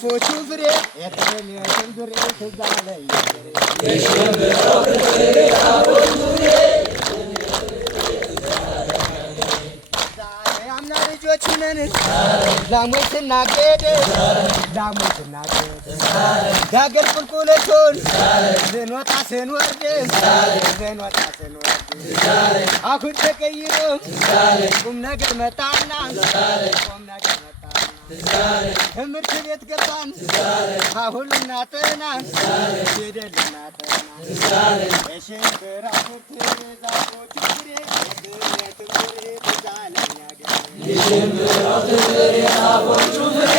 የዛፎቹ ፍሬ የጥሜትን ፍሬ ትዝ አለኝ የአምና ልጆች ነን ላሞች ስናገድ ዳገር ቁልቁለቱን ስንወጣ ስንወርድ አሁን ተቀይሮ ቁም ነገር መጣና ትምህርት ቤት ገባን አሁን እናጠና ሄደን እናጠና የሽንብራ ፍሬ የዛፎቹ ፍሬ የጥሜትን ፍሬ ትዝ አለኝ የሽንብራው ፍሬ የዛፎቹ ፍሬ